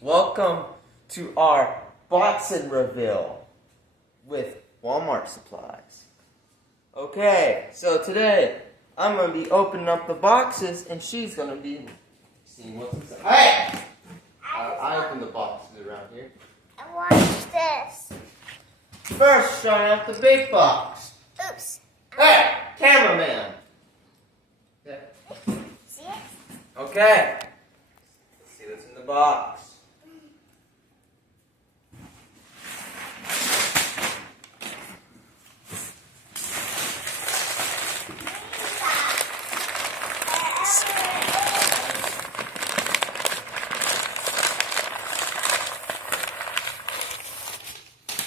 Welcome to our boxing reveal with Walmart supplies. Okay, so today I'm going to be opening up the boxes and she's going to be seeing what's inside. Hey! I open the boxes around here. And watch this. First, showing out the big box. Oops. Hey, cameraman. Yeah. See it? Okay. Let's see what's in the box.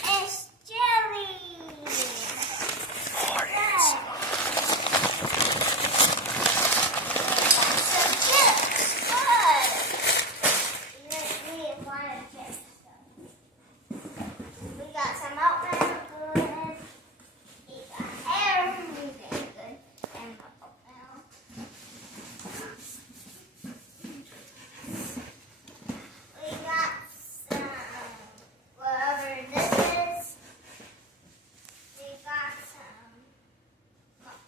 It's jelly. Some chips. Good. We need to find chips. We got some oatmeal. Good. We got everything good. And oatmeal. We got some whatever this is. We got some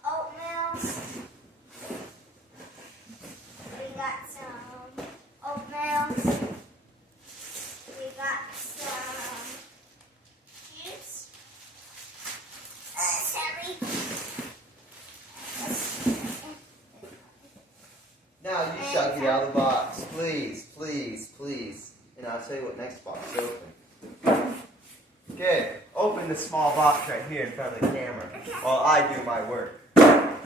oatmeal. We got some oatmeal. We got some juice. Jelly. Now you shall get out of the box. Please, please, please. And I'll tell you what next box to open. Okay, open the small box right here in front of the camera while I do my work. Don't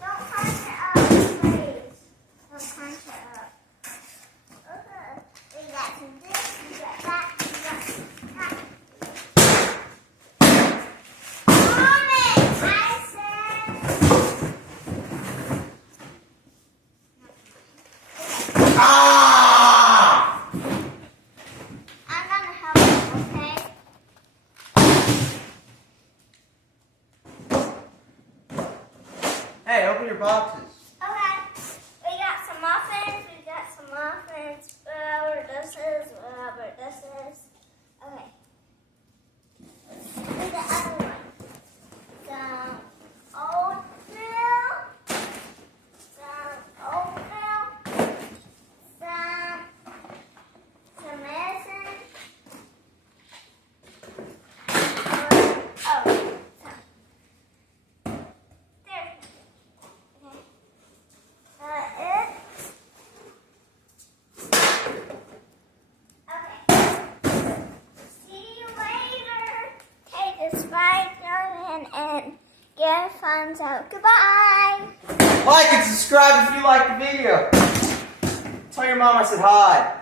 punch it up, please. Don't punch it up. Okay. We got some this, we got that, we got that. Mommy, I said. Ah! I'm gonna help you, okay? Hey, open your boxes. Okay. We got some muffins, whatever this is. Okay. And the other one. Some oatmeal, some medicine. There. Okay. It. Okay. See you later. Take this vitamin and get funds out. Goodbye. Like and subscribe if you like the video. Tell your mom I said hi.